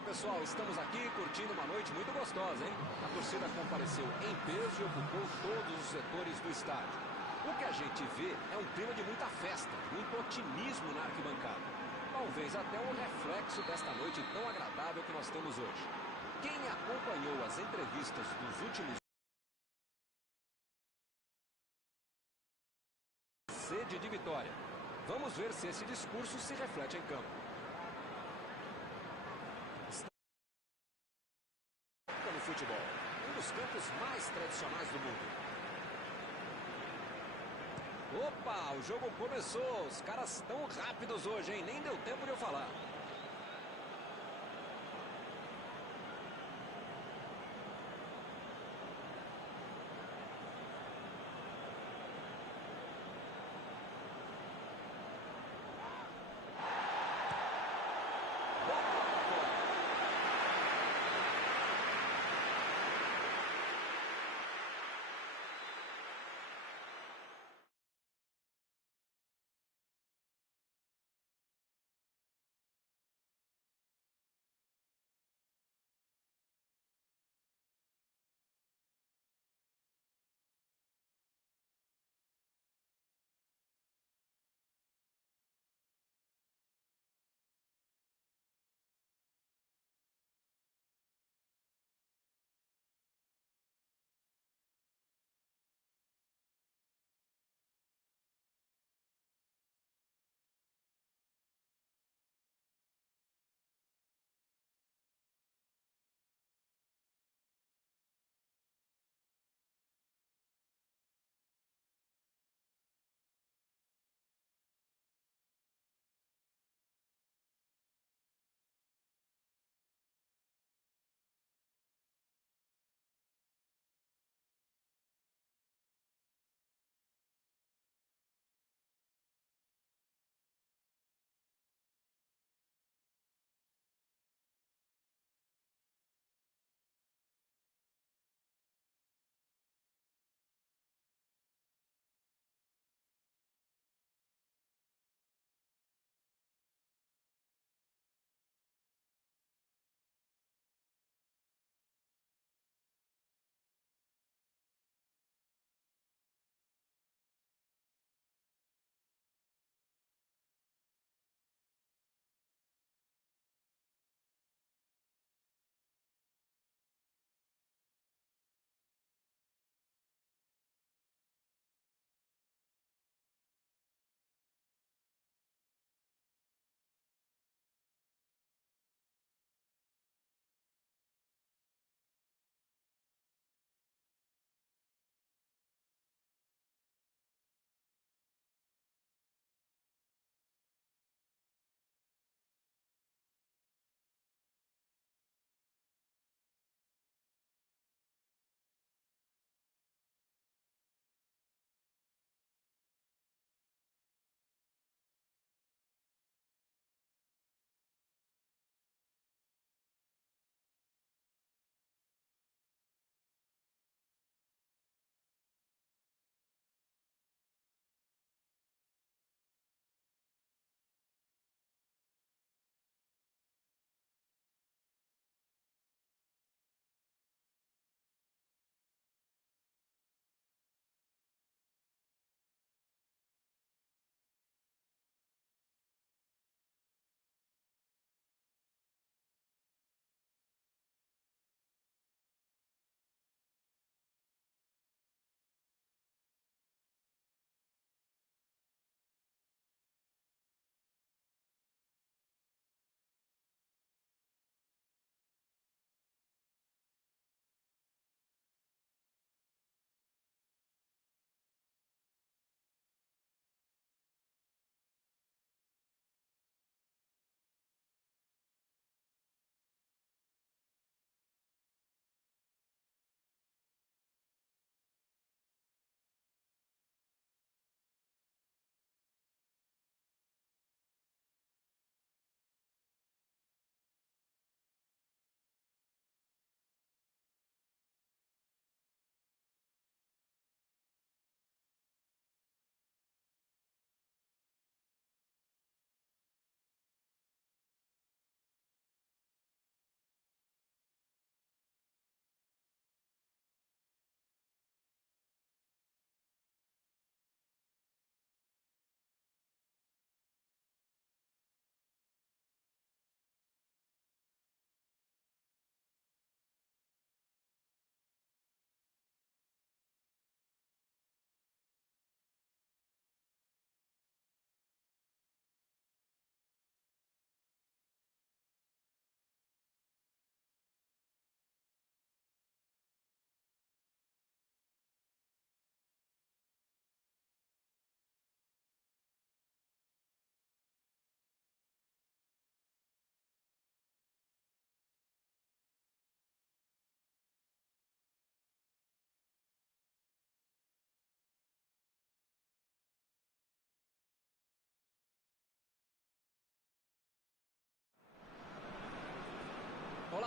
Fala pessoal, estamos aqui curtindo uma noite muito gostosa, hein? A torcida compareceu em peso e ocupou todos os setores do estádio. O que a gente vê é um clima de muita festa, muito otimismo na arquibancada. Talvez até um reflexo desta noite tão agradável que nós temos hoje. Quem acompanhou as entrevistas dos últimos sede de vitória. Vamos ver se esse discurso se reflete em campo. No futebol, um dos campos mais tradicionais do mundo. Opa, o jogo começou. Os caras estão rápidos hoje, hein? Nem deu tempo de eu falar.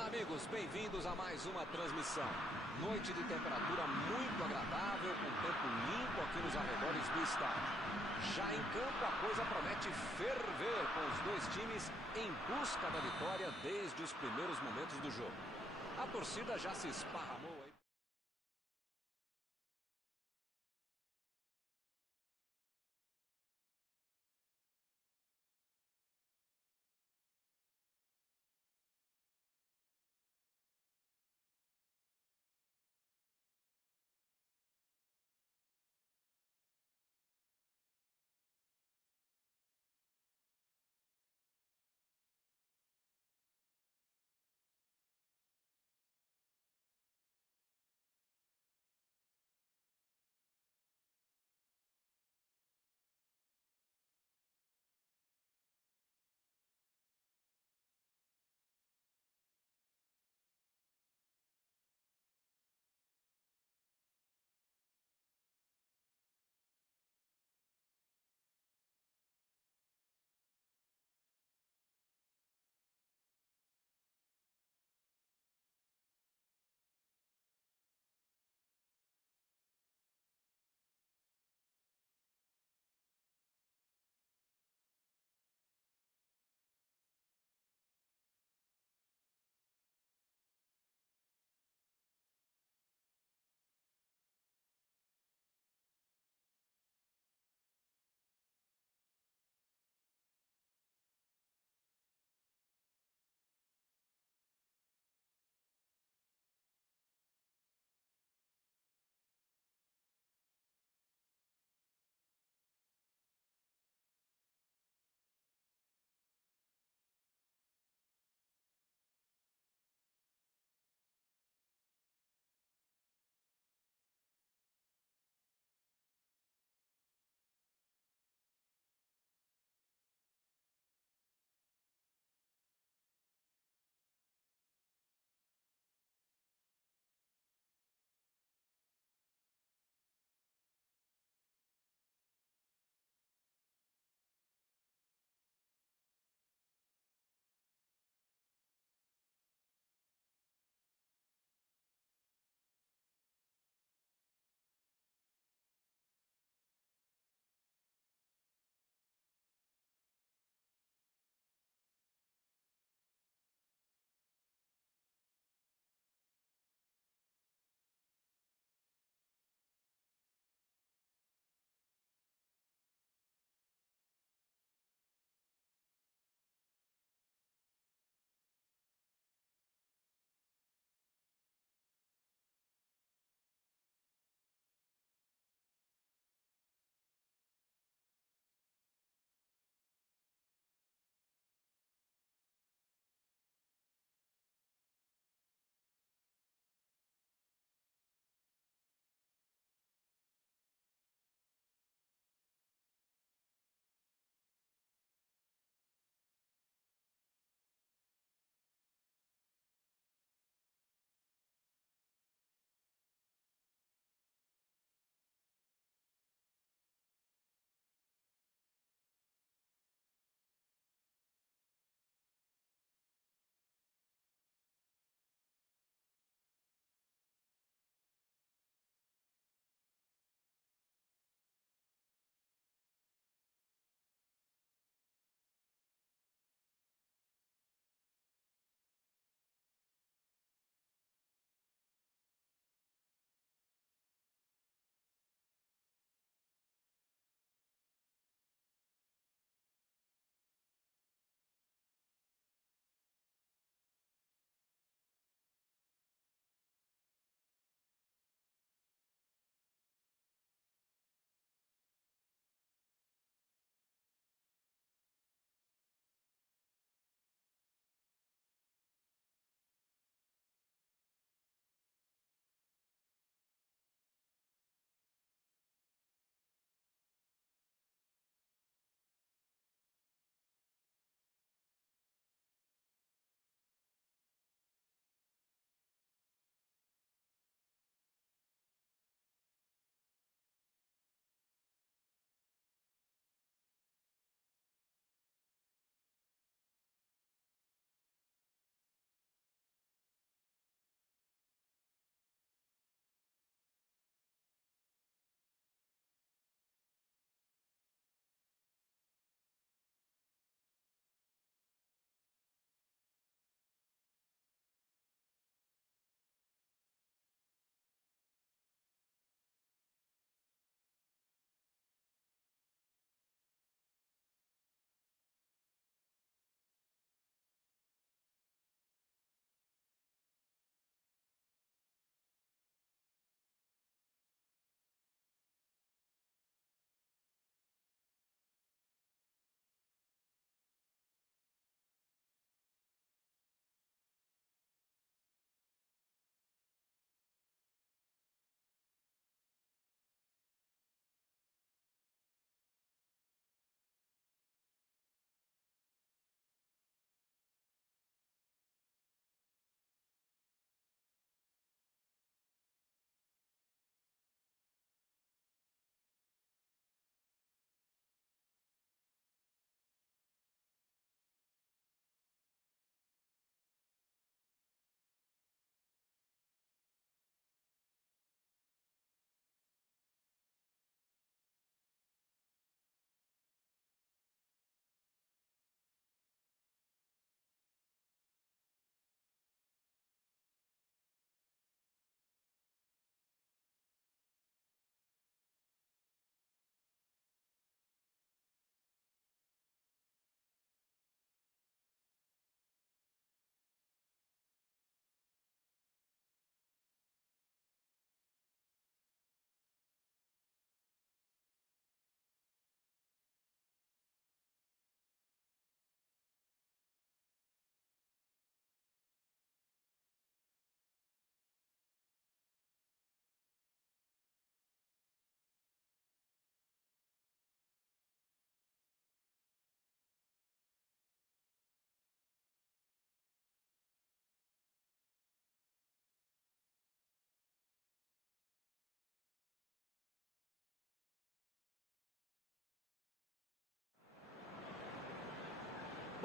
Olá, amigos, bem-vindos a mais uma transmissão. Noite de temperatura muito agradável, com tempo limpo aqui nos arredores do estádio. Já em campo, a coisa promete ferver, com os dois times em busca da vitória desde os primeiros momentos do jogo. A torcida já se esparramou aí.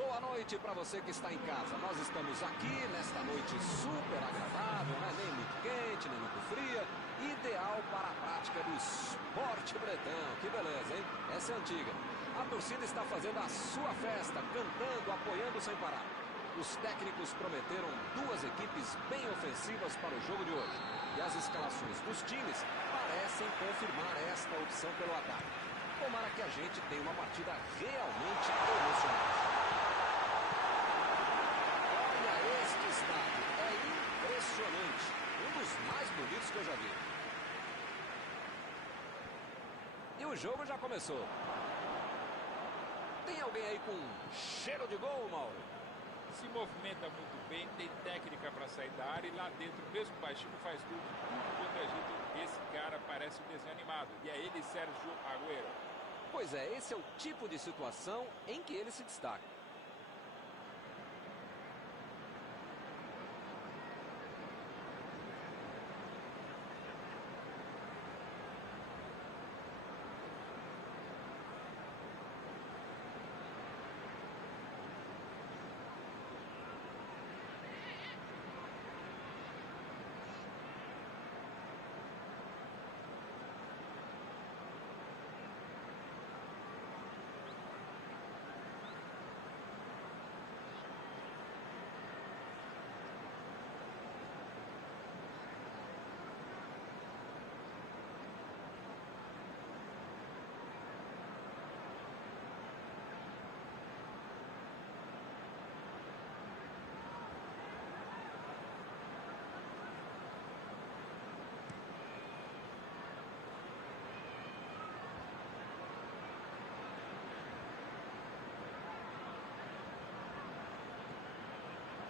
Boa noite para você que está em casa. Nós estamos aqui nesta noite super agradável, né? Nem muito quente, nem muito fria. Ideal para a prática do esporte bretão. Que beleza, hein? Essa é antiga. A torcida está fazendo a sua festa, cantando, apoiando sem parar. Os técnicos prometeram duas equipes bem ofensivas para o jogo de hoje. E as escalações dos times parecem confirmar esta opção pelo ataque. Tomara que a gente tenha uma partida realmente emocionante. Olha este estádio, é impressionante. Um dos mais bonitos que eu já vi. E o jogo já começou. Tem alguém aí com cheiro de gol, Mauro? Se movimenta muito bem, tem técnica para sair da área e lá dentro, mesmo baixinho, faz tudo quanto é jeito. Esse cara parece um desenho animado. E é ele, Sérgio Agüero. Pois é, esse é o tipo de situação em que ele se destaca.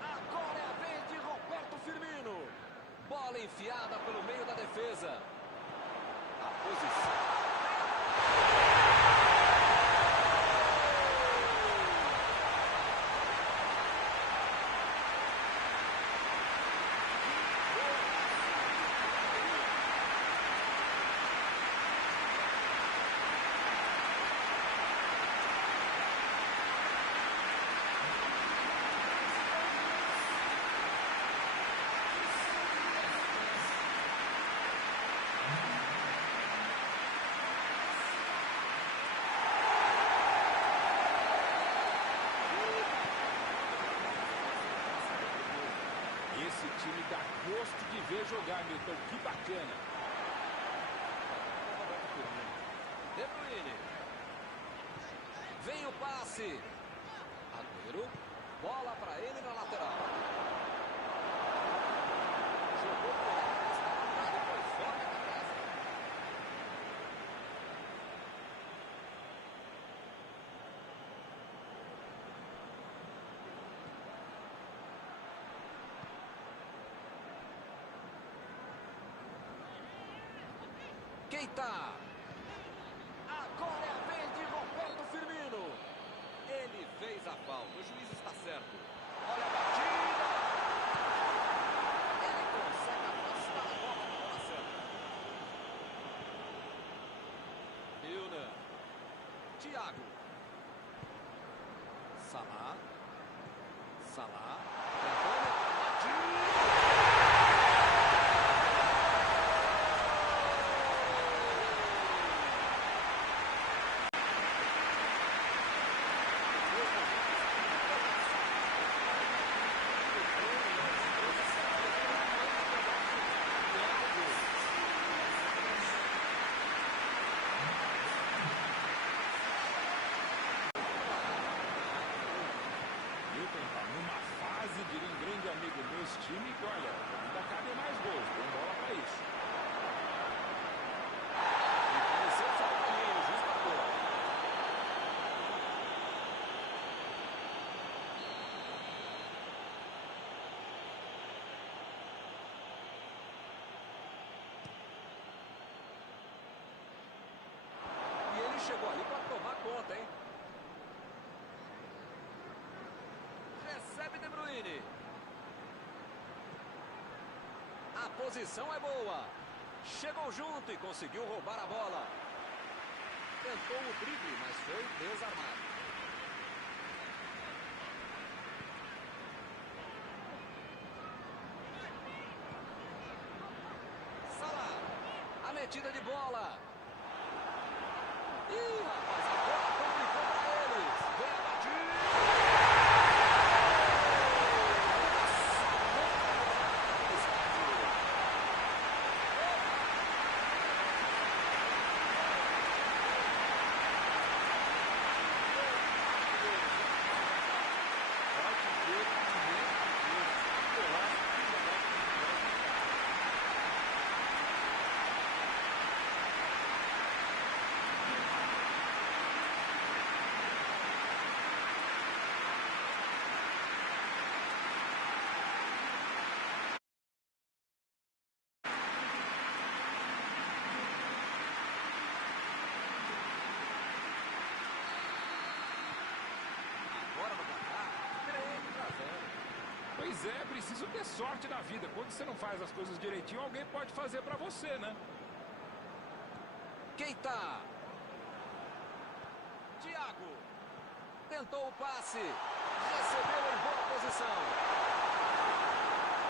Agora é a vez de Roberto Firmino. Bola enfiada pelo meio da defesa. A posição... Esse time dá gosto de ver jogar, Milton. Que bacana. De Bruyne. Vem o passe. Agüero. Bola para ele na lateral. Jogou por ela, está parado e foi fora da casa. Keita. Agora é a vez de Roberto Firmino. Ele fez a falta. O juiz está certo. Olha a batida. Ele consegue afastar a bola na hora certa. Milner. Thiago. Salah. Salah. Batida. Milton tá numa fase, diria um grande amigo meu, esse time, que olha, ainda cabem mais gols, tem bola para isso. E pareceu falta ali, o juiz marcou. E ele chegou ali para tomar conta, hein? Recebe De Bruyne. A posição é boa. Chegou junto e conseguiu roubar a bola. Tentou o drible, mas foi desarmado. metida de bola. Ih, rapaz, agora complicou para eles. Vem a batida. Pois é, preciso ter sorte na vida. Quando você não faz as coisas direitinho, alguém pode fazer pra você, né? Keita. Thiago. Tentou o passe. Recebeu em boa posição.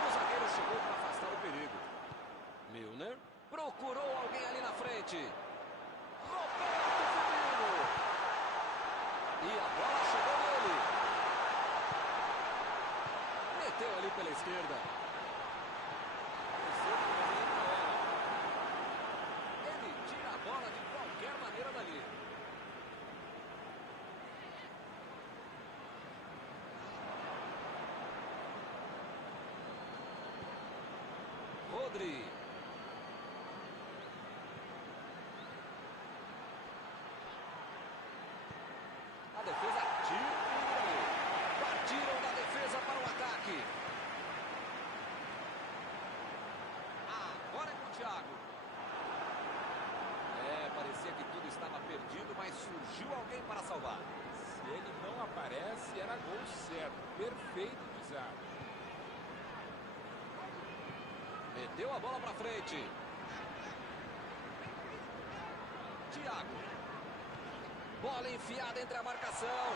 O zagueiro chegou para afastar o perigo. Milner procurou alguém ali na frente. Roberto Firmino. E a bola chegou nele. Meteu ali pela esquerda. Ele tira a bola de qualquer maneira dali. Rodri. A defesa tira o perigo dali. Partiram da defesa para o ataque. Agora é com o Thiago. Parecia que tudo estava perdido, mas surgiu alguém para salvar. Se ele não aparece, era gol certo. Perfeito desarme. Meteu a bola para frente. Thiago. Bola enfiada entre a marcação.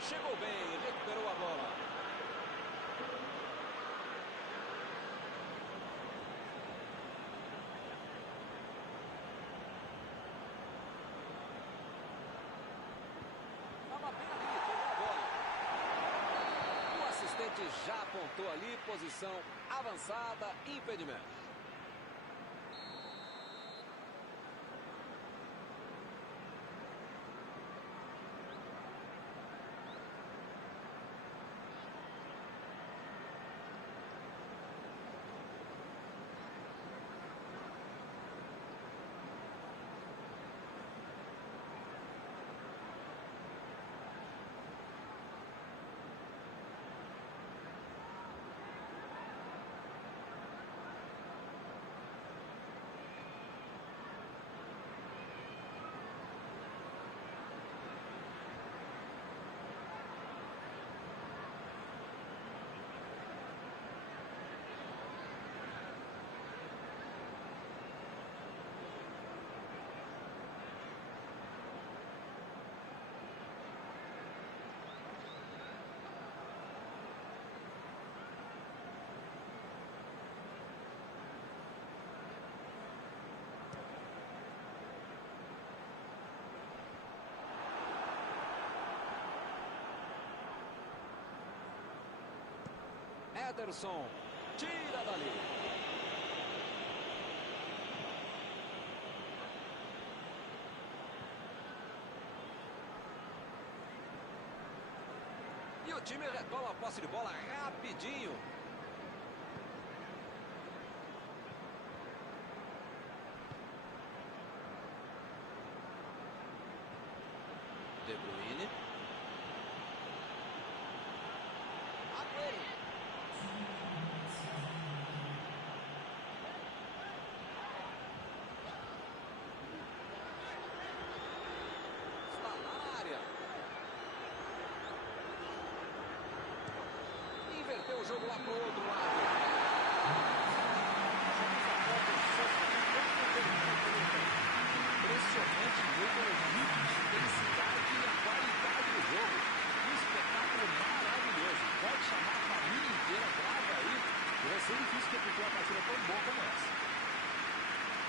Chegou bem, recuperou a bola. Estava bem ali, pegou a bola. O assistente já apontou ali, posição avançada, impedimento. Ederson, tira dali. E o time retoma a posse de bola rapidinho. De Bruyne. Agüero. jogo lá pro outro lado. Impressionante mesmo o nível de intensidade e a qualidade do jogo. Um espetáculo maravilhoso. Pode chamar a família inteira, grava aí. Vai ser difícil repetir uma partida tão boa como essa.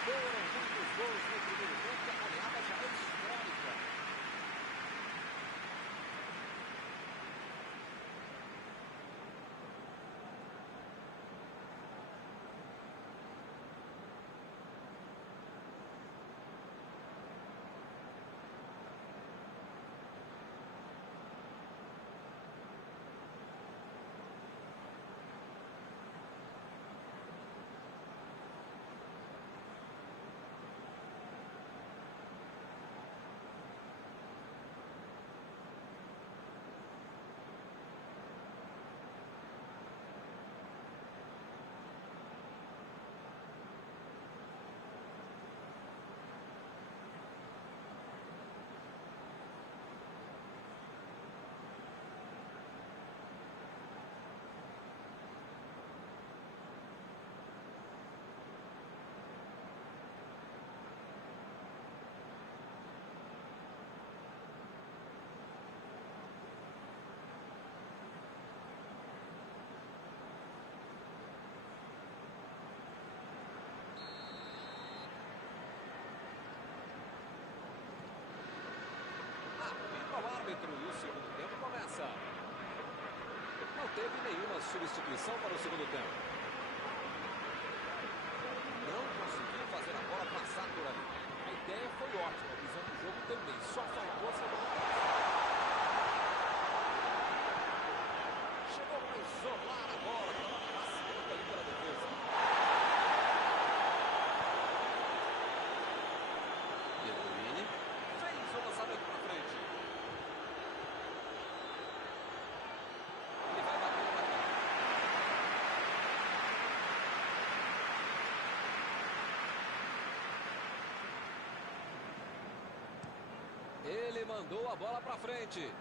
Foram muitos gols no primeiro tempo e a goleada já é histórica. O árbitro e o segundo tempo começa. Não teve nenhuma substituição para o segundo tempo. Não conseguiu fazer a bola passar por ali. A ideia foi ótima, a visão do jogo também. Só faltou essa bola. Chegou para isolar a bola. Estava passando ali pela defesa. De Bruyne fez o lançamento para frente. Ele vai bater no marcador. Ele mandou a bola para frente.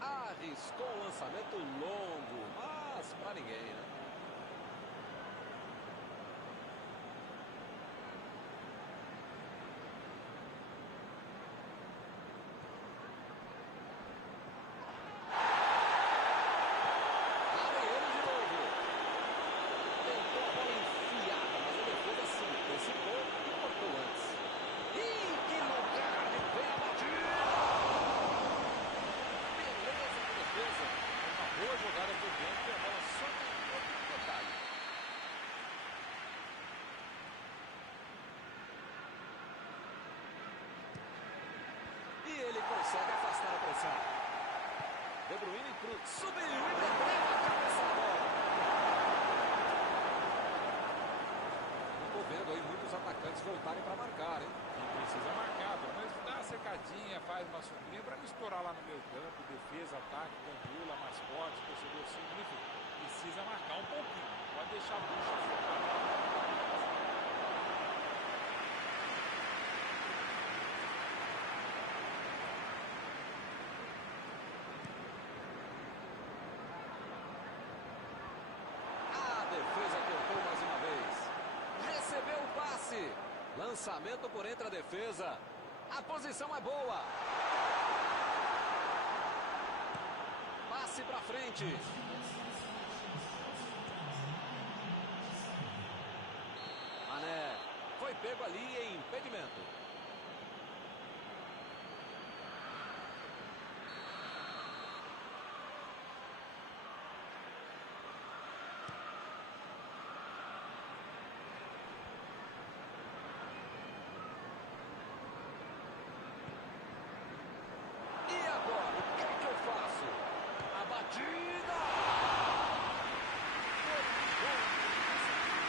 Arriscou um lançamento longo, mas para ninguém, né? Abre ele de novo. Tentou a bola enfiada, mas a defesa se antecipou e cortou antes. Ih, que lugar! Vem a batida! Beleza de defesa. Uma boa jogada por dentro e a bola só tem outro detalhe. E ele consegue afastar a pressão. De Bruyne subiu e meteu a cabeça na bola. Não estou vendo aí muitos atacantes voltarem para marcar, hein? Quem precisa marcar, pelo menos dá uma secadinha, faz uma sombrinha para não estourar lá no meio campo, defesa, ataque, gandula, mascote, torcedor simples, enfim. Precisa marcar um pouquinho, pode deixar a bucha fora. A defesa tentou mais uma vez. Recebeu o passe. Lançamento por entre a defesa. A posição é boa. Passe para frente. Mané foi pego ali em impedimento. E agora, o que é que eu faço? A batida!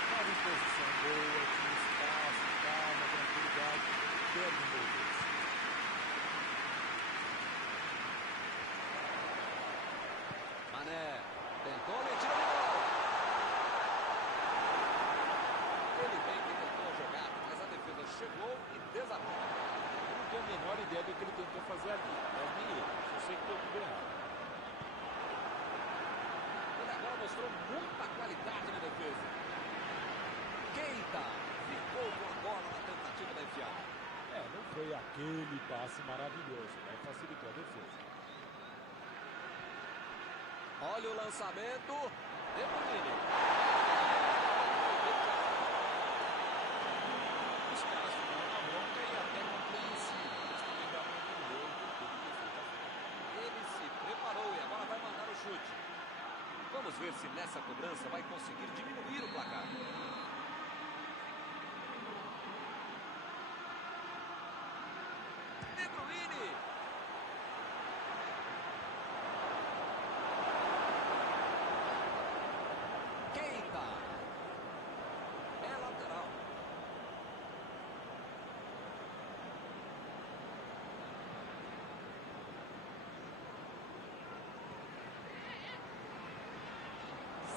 Estava em posição boa, tinha espaço, calma, tranquilidade, perde um gol desse. Mané tentou a metida de bola. Ele bem que tentou a jogada, mas a defesa chegou e desarmou. Eu não tenho a menor ideia do que ele tentou fazer ali, mas nem eu. Só sei que deu tudo errado. mostrou muita qualidade na defesa. Keita ficou com a bola na tentativa da enfiada. Não foi aquele passe maravilhoso, mas facilitou a defesa. Olha o lançamento. De Bruyne. Os caras ficaram na bronca e até compreensível. Mas também dá muito gol por tudo que foi feito. Ele se preparou e agora vai mandar o chute. Vamos ver se nessa cobrança vai conseguir diminuir o placar. De Bruyne. Keita. É lateral.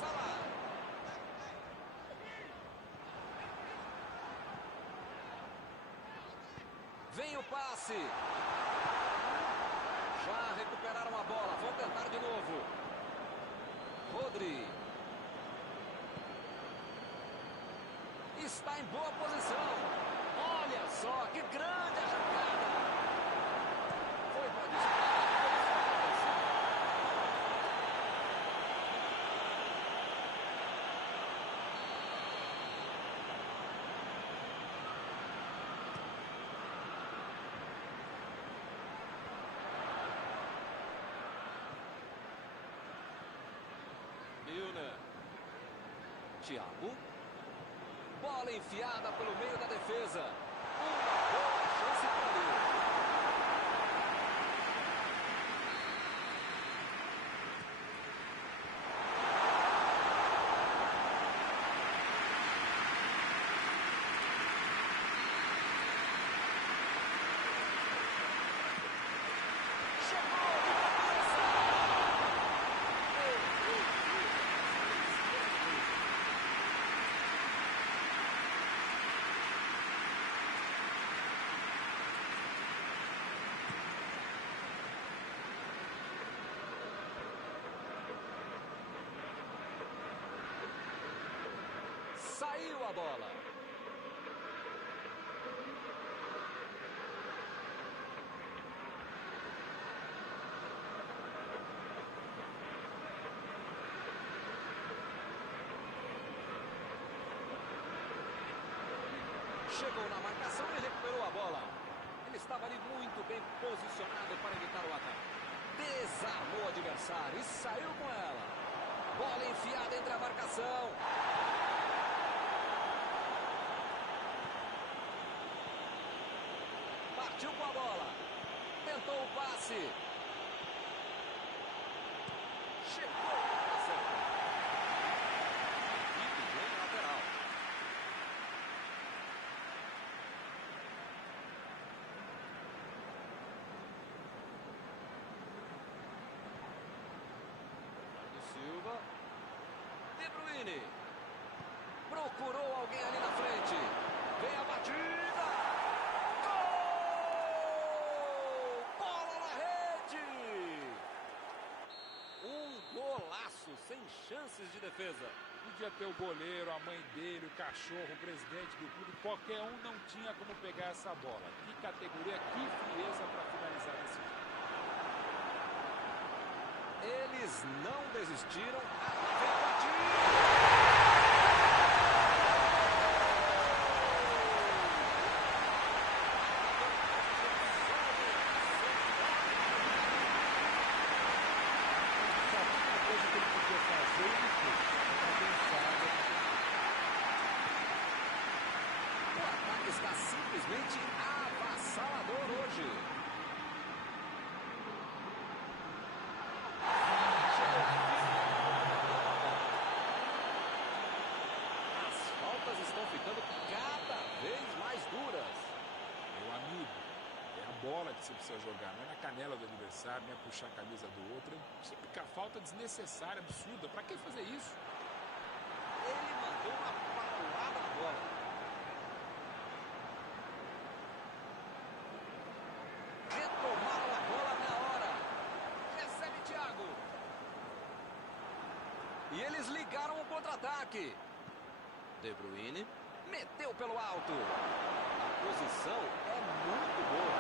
Salah. Vem o passe. Já recuperaram a bola. Vão tentar de novo. Rodri. Está em boa posição. Olha só que grande a jogada. Foi para disputar. Milner. Thiago. Bola enfiada pelo meio da defesa. Uma boa chance para ele. Chegou de cabeça. Saiu a bola. Chegou na marcação e recuperou a bola. Ele estava ali muito bem posicionado para evitar o ataque. Desarmou o adversário e saiu com ela. Bola enfiada entre a marcação. Partiu com a bola. Tentou o passe. Chegou na certa. E pediu no lateral. Bernardo Silva. De Bruyne. Procurou alguém ali na frente. Vem a batida. Golaço, sem chances de defesa. Podia ter o goleiro, a mãe dele, o cachorro, o presidente do clube. Qualquer um não tinha como pegar essa bola. Que categoria, que frieza para finalizar desse jogo. Eles não desistiram. Vem a batida. O ataque está simplesmente avassalador hoje. As faltas estão ficando cada vez mais duras. Meu amigo, é a bola que você precisa jogar, não é na canela do adversário, não é puxar a camisa do outro. É típica falta desnecessária, absurda. Pra que fazer isso? Ele mandou uma paulada na bola. Retomaram a bola na hora. Recebe Thiago. E eles Eles ligaram o contra-ataque. De Bruyne meteu pelo alto. A posição é muito boa.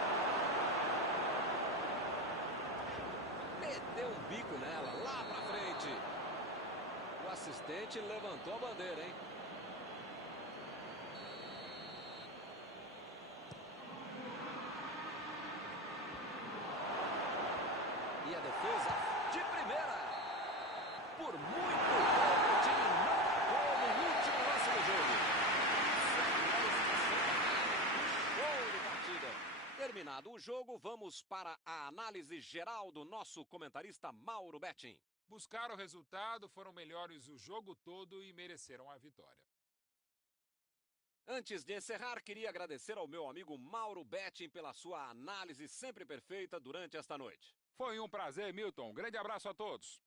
Meteu um bico nela, lá pra frente. O assistente levantou a bandeira, hein? E a defesa de primeira. Por muito pouco o time não marcou no último lance do jogo. Show de partida. Terminado o jogo, vamos para a análise geral do nosso comentarista Mauro Betting. Buscaram o resultado, foram melhores o jogo todo e mereceram a vitória. Antes de encerrar, queria agradecer ao meu amigo Mauro Betting pela sua análise sempre perfeita durante esta noite. Foi um prazer, Milton. Grande abraço a todos.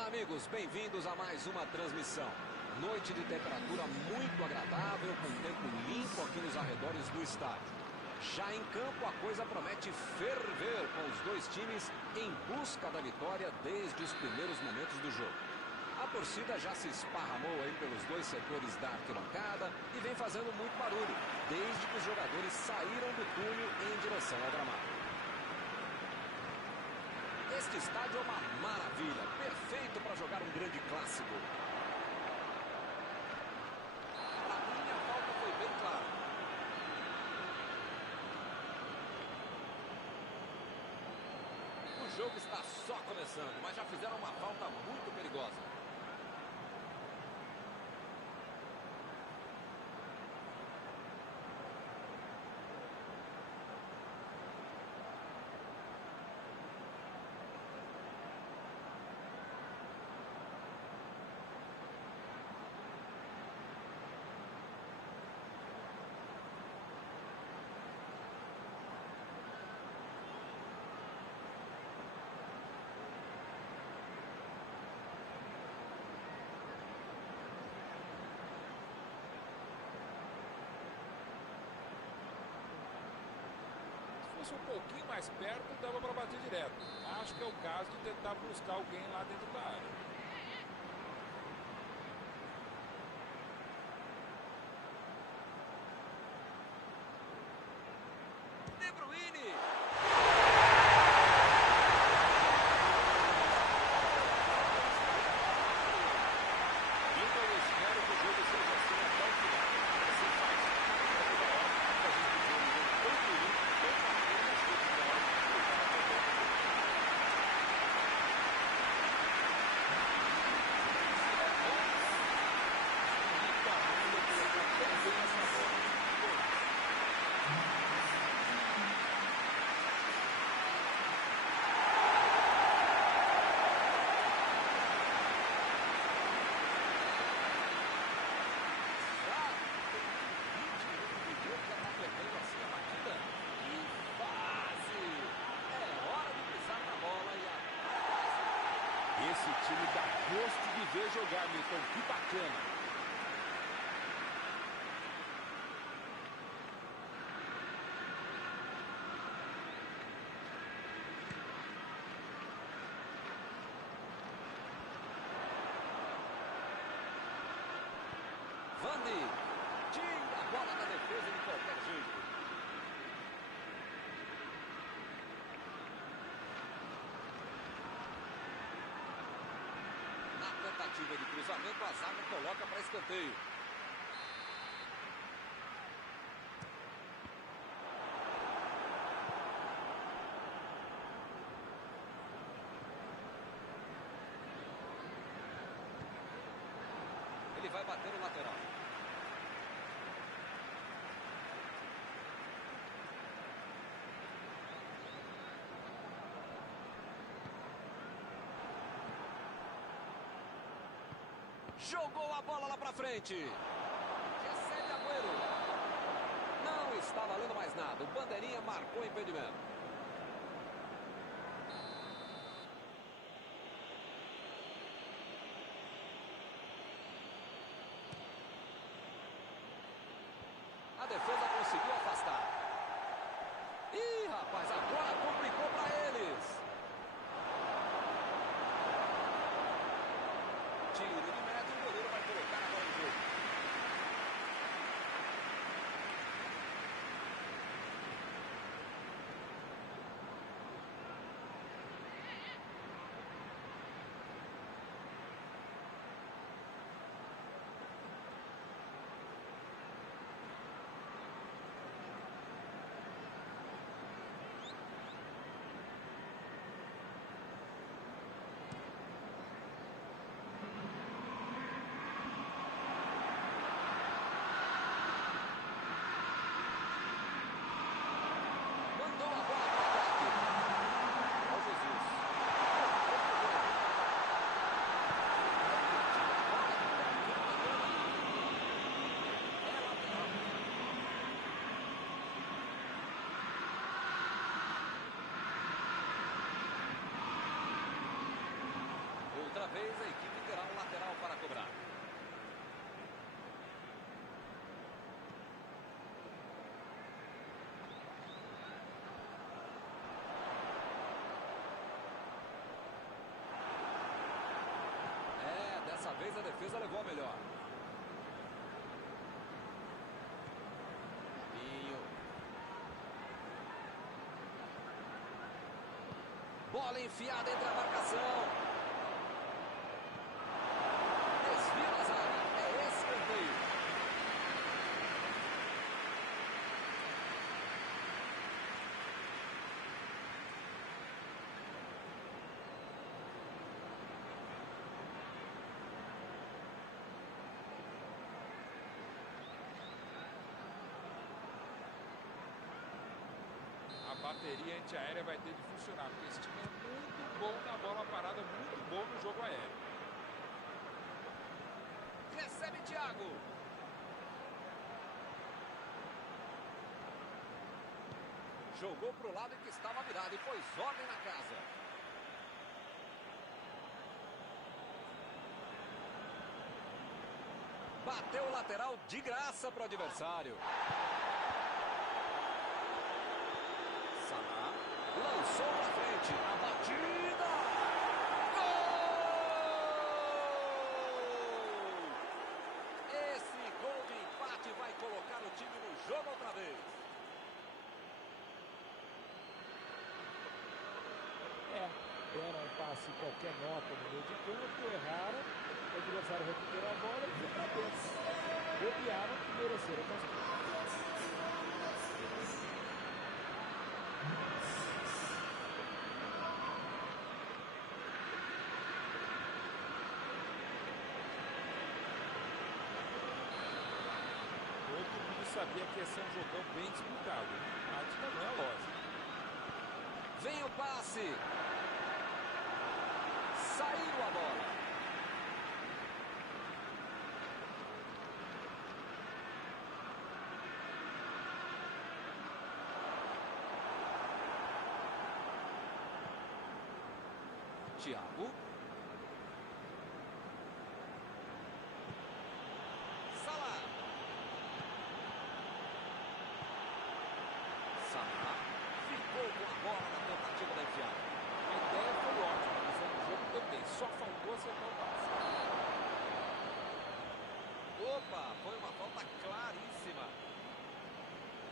Olá, amigos, bem-vindos a mais uma transmissão. Noite de temperatura muito agradável, com tempo limpo aqui nos arredores do estádio. Já em campo, a coisa promete ferver, com os dois times em busca da vitória desde os primeiros momentos do jogo. A torcida já se esparramou aí pelos dois setores da arquibancada e vem fazendo muito barulho, desde que os jogadores saíram do túnel em direção ao gramado. Este estádio é uma maravilha, perfeito para jogar um grande clássico. Para mim, a falta foi bem clara. O jogo está só começando, mas já fizeram uma falta muito perigosa. Se fosse um pouquinho mais perto, dava para bater direto. Acho que é o caso de tentar buscar alguém lá dentro da área. De Bruyne! Então eu espero que o jogo seja assim até o final. Assim faz toda hora que a gente vê um jogo tão bonito, tão bacana, mas que toda hora que o cara vai ver. Esse time dá gosto de ver jogar, Milton. Que bacana. Vandi tira a bola da defesa de qualquer jeito. Na tentativa de cruzamento, a zaga coloca para escanteio. Ele vai bater o lateral. Jogou a bola lá pra frente. Recebe Agüero. Não está valendo mais nada. O bandeirinha marcou o impedimento. A defesa conseguiu afastar. Ih, rapaz, agora complicou pra eles. Tiro de meta, o goleiro vai colocar agora no jogo. vez a equipe terá um lateral para cobrar. Dessa vez a defesa levou a melhor. Bola enfiada entre a marcação. Desvia a zaga. É escanteio. A bateria antiaérea vai ter de funcionar, porque esse time é muito bom na bola parada, muito bom no jogo aéreo. Recebe Thiago. Jogou para o lado em que estava virado e pôs ordem na casa. Bateu o lateral de graça para o adversário. Lançou para frente, a batida! Gol! Esse gol de empate vai colocar o time no jogo outra vez. Deram um passe qualquer nota no meio de campo, erraram, o adversário recuperou a bola e foi para dentro. Bobearam e mereceram o conseguir. Sabia que ia ser um jogão bem disputado. A tática não é lógica. Vem o passe. Saiu a bola. Thiago. Ficou com a bola na tentativa da enfiada. A ideia foi ótima, a visão do jogo também. Só faltou acertar o passe. Opa, foi uma falta claríssima.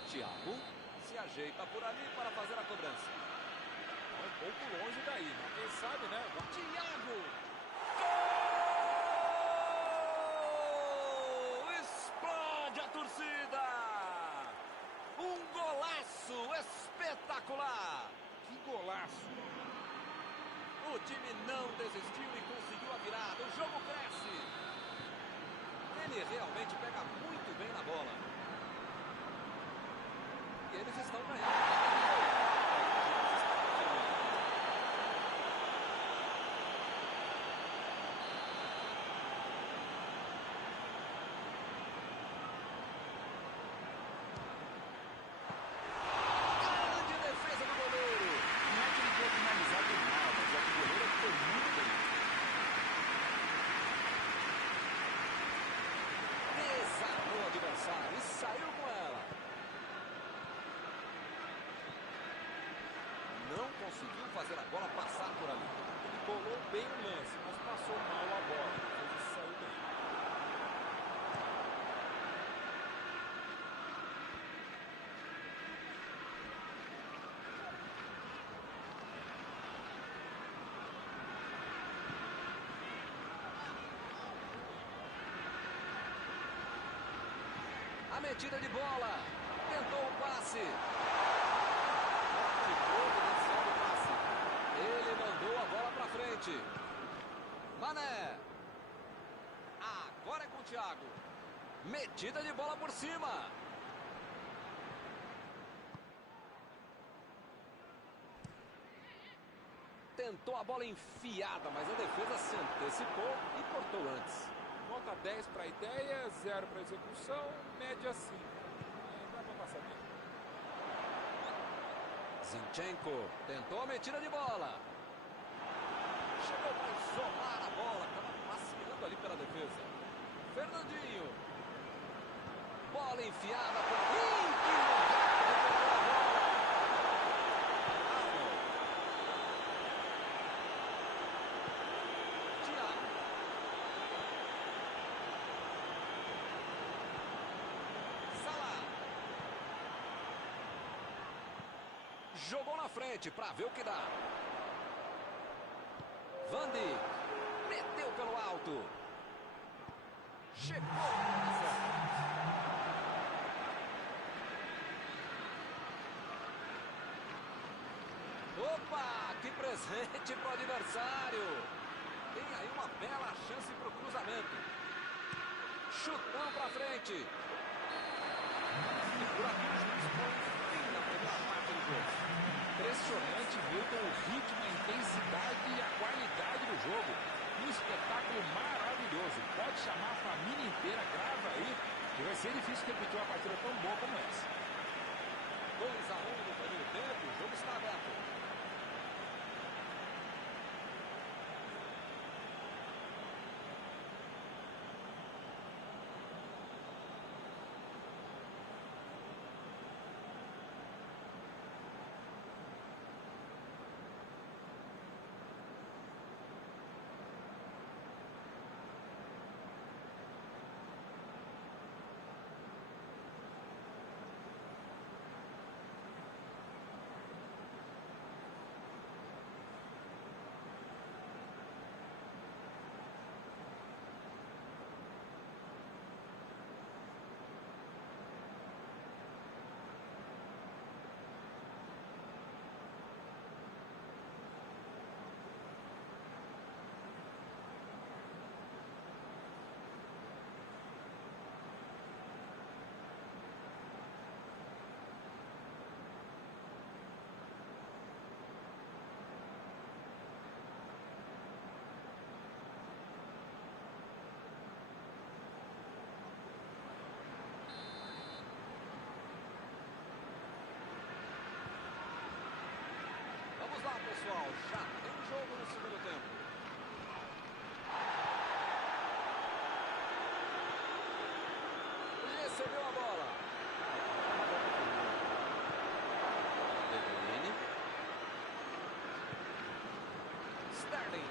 Thiago se ajeita por ali para fazer a cobrança. Um pouco longe daí, mas quem sabe, né? Thiago! Gol! Explode a torcida! Um golaço espetacular! Que golaço! O time não desistiu e conseguiu a virada. O jogo cresce. Ele realmente pega muito bem na bola. E eles estão ganhando. E saiu com ela. Não conseguiu fazer a bola passar por ali. Ele bolou bem o lance, mas passou mal a bola. Depois ele saiu bem. A metida de bola. Tentou o passe. Ele mandou a bola para frente. Mané. Agora é com o Thiago. Metida de bola por cima. Tentou a bola enfiada, mas a defesa se antecipou e cortou antes. Nota 10 para a ideia, 0 para a execução, média 5. Dá para passar bem. Zinchenko tentou a metida de bola. Chegou para isolar a bola. Estava passeando ali pela defesa. Fernandinho. Bola enfiada. Que recuperou a bola. Arnold. Thiago. Salah. Jogou na frente para ver o que dá. Van Dijk. Meteu pelo alto. Chegou. Opa, que presente para o adversário. Tem aí uma bela chance para o cruzamento. Chutão para frente. E por aqui o juiz põe fim na primeira parte do jogo. Impressionante, Milton, o ritmo, a intensidade e a qualidade do jogo. Um espetáculo maravilhoso. Pode chamar a família inteira, grava aí, que vai ser difícil repetir uma partida tão boa como essa. 2-1 no primeiro tempo, o jogo está aberto. Vamos lá, pessoal. Já tem jogo no segundo tempo. Recebeu a bola. De Bruyne. Sterling.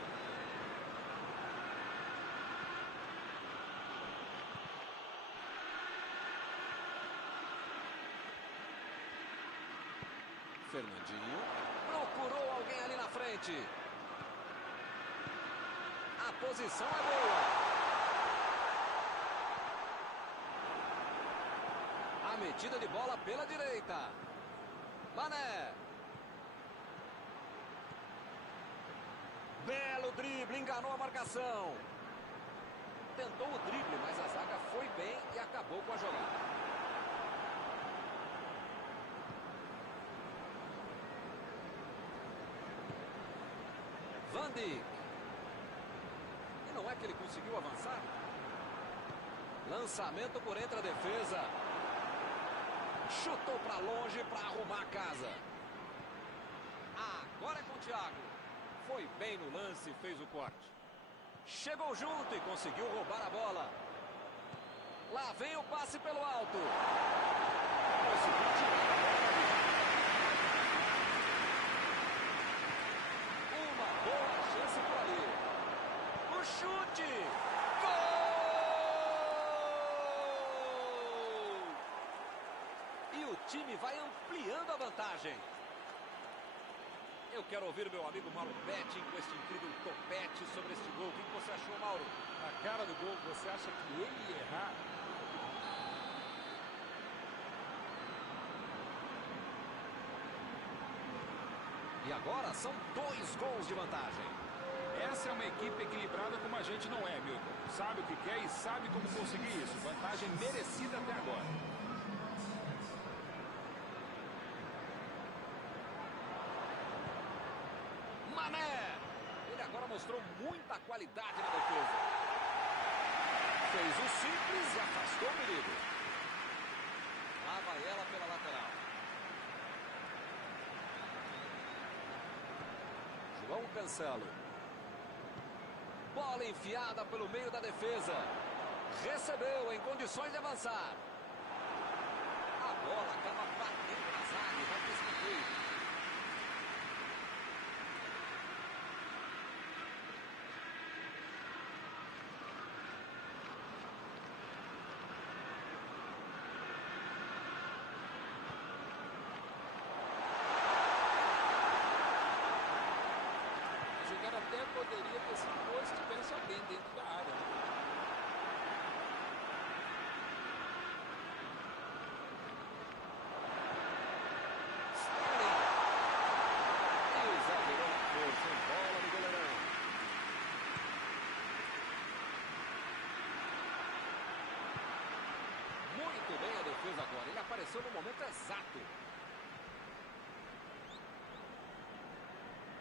Fernandinho. Procurou alguém ali na frente. A posição é boa. A metida de bola pela direita. Mané. Belo drible, enganou a marcação. Tentou o drible, mas a zaga foi bem e acabou com a jogada. Van Dijk. E não é que ele conseguiu avançar? Lançamento por entre a defesa. Chutou para longe para arrumar a casa. Agora é com o Thiago. Foi bem no lance e fez o corte. Chegou junto e conseguiu roubar a bola. Lá vem o passe pelo alto. Conseguiu tirar a bola. Boa chance por ali. O chute. Gol! E o time vai ampliando a vantagem. Eu quero ouvir o meu amigo Mauro Betting com este incrível topete sobre este gol. O que você achou, Mauro? Na cara do gol, você acha que ele ia errar? E agora são 2 gols de vantagem. Essa é uma equipe equilibrada como a gente não é, Milton. Sabe o que quer e sabe como conseguir isso. Vantagem merecida até agora. Mané! Ele agora mostrou muita qualidade na defesa. Fez o simples e afastou o perigo. Lá vai ela pela lateral. João Cancelo. Bola enfiada pelo meio da defesa. Recebeu em condições de avançar. A bola acaba batendo na zaga e vai para o escanteio. A jogada até poderia ter sido boa se estivesse alguém dentro da área, né? Exagerou a força, bola no goleirão. Muito bem a defesa agora, ele apareceu no momento exato.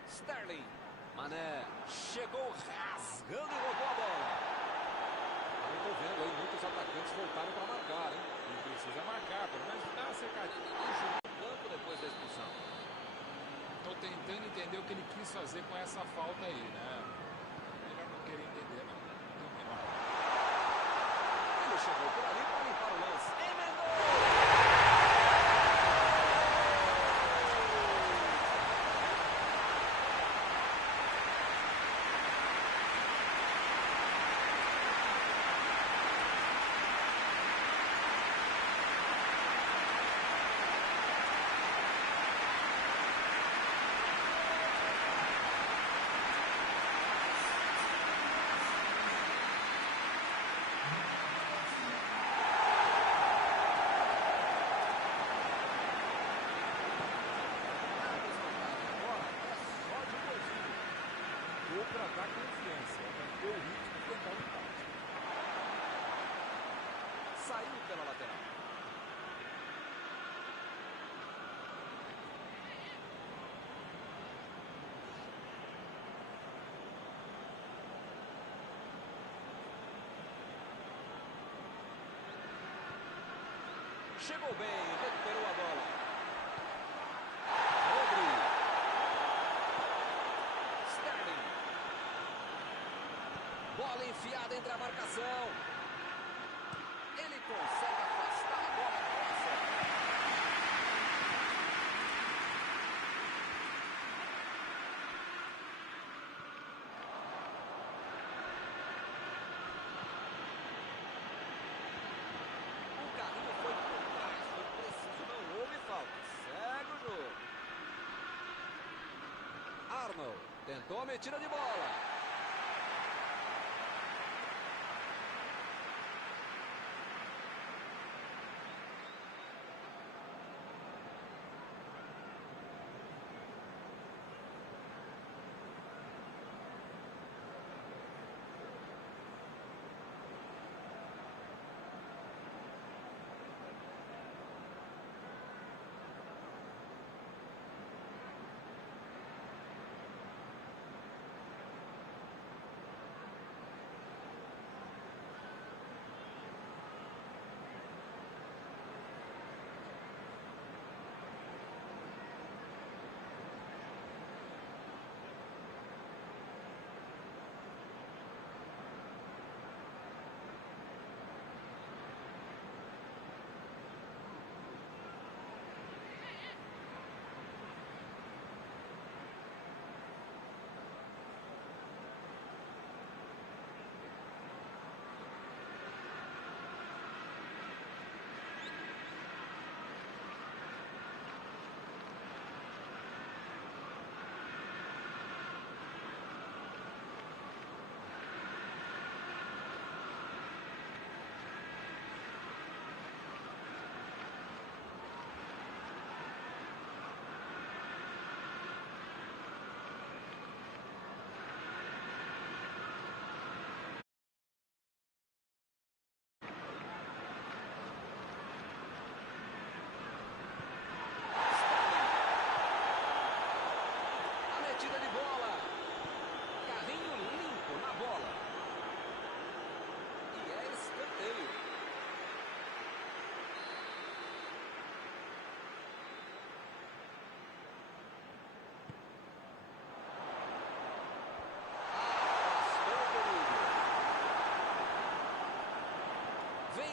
Sterling, Mané, chegou rasgando e roubou a bola. Eu tô vendo aí, muitos atacantes voltaram para marcar, hein? E precisa marcar, pelo menos dá uma cercadinha. Ninguém jogou no campo depois da expulsão. Tô tentando entender o que ele quis fazer com essa falta aí, né? Melhor não querer entender, não. Não tem menor. Ele chegou por ali para limpar o lance. Emendou! Para dar confiança, manter o ritmo e tentar o empate. Saiu pela lateral. Chegou bem, recuperou a bola. Rodri. Sterling. Bola enfiada entre a marcação. Ele consegue afastar a bola da praça. O carrinho foi por trás, foi preciso, não houve falta. Segue o jogo. Arnold tentou a metida de bola.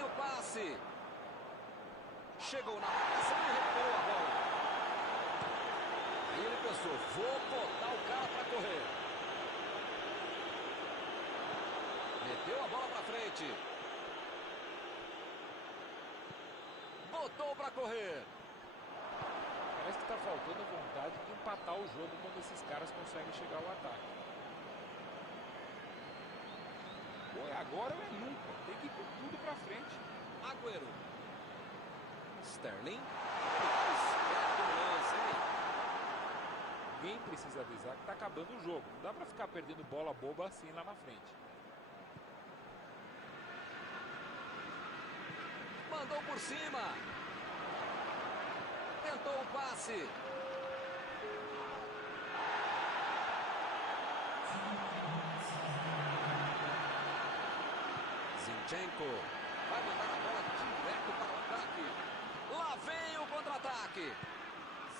vem o passe. Chegou na marcação e recuperou a bola. Aí ele pensou, vou botar o cara para correr. Meteu a bola para frente. Botou para correr. Parece que está faltando vontade de empatar o jogo quando esses caras conseguem chegar ao ataque. Ou é agora ou é nunca. Tem que ir com tudo para frente. Agüero. Sterling. Esperto no lance, hein? Alguém precisa avisar que está acabando o jogo. Não dá para ficar perdendo bola boba assim lá na frente. Mandou por cima. Tentou o passe. Zinchenko vai mandar a bola direto para o ataque. Lá vem o contra-ataque.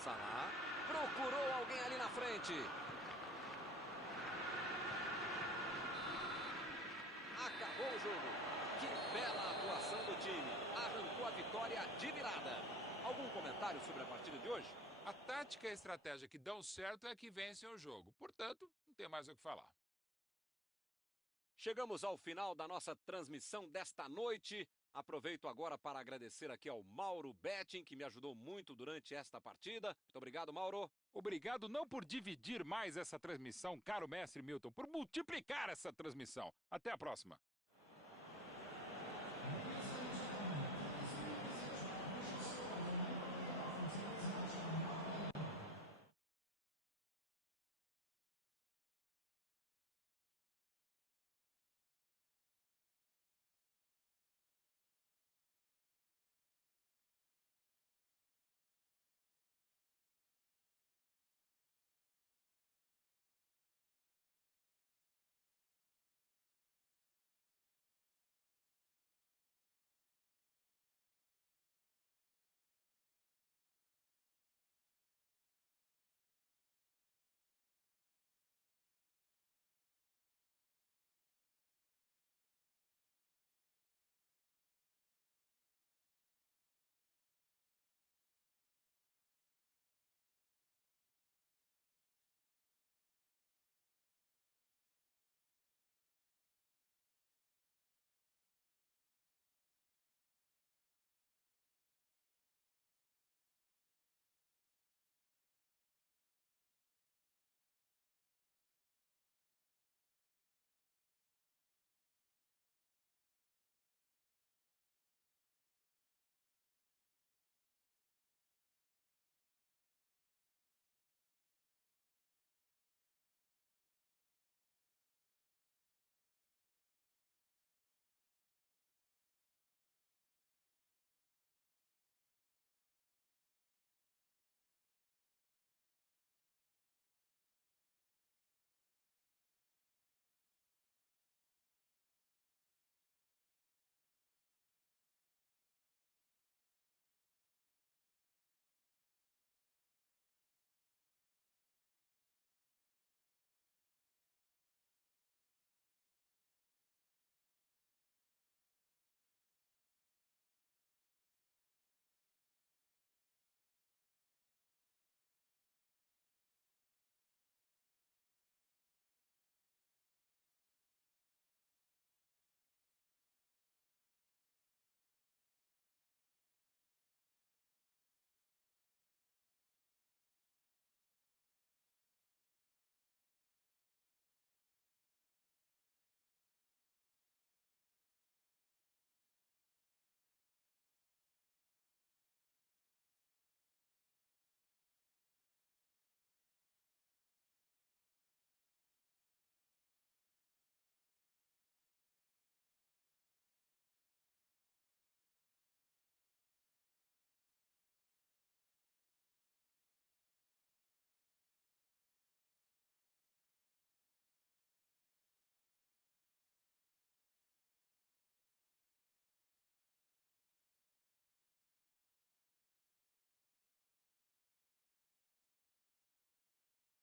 Salah procurou alguém ali na frente. Acabou o jogo. Que bela atuação do time. Arrancou a vitória de virada. Algum comentário sobre a partida de hoje? A tática e a estratégia que dão certo é que vencem o jogo. Portanto, não tem mais o que falar. Chegamos ao final da nossa transmissão desta noite. Aproveito agora para agradecer aqui ao Mauro Betting, que me ajudou muito durante esta partida. Muito obrigado, Mauro. Obrigado não por dividir mais essa transmissão, caro mestre Milton, por multiplicar essa transmissão. Até a próxima.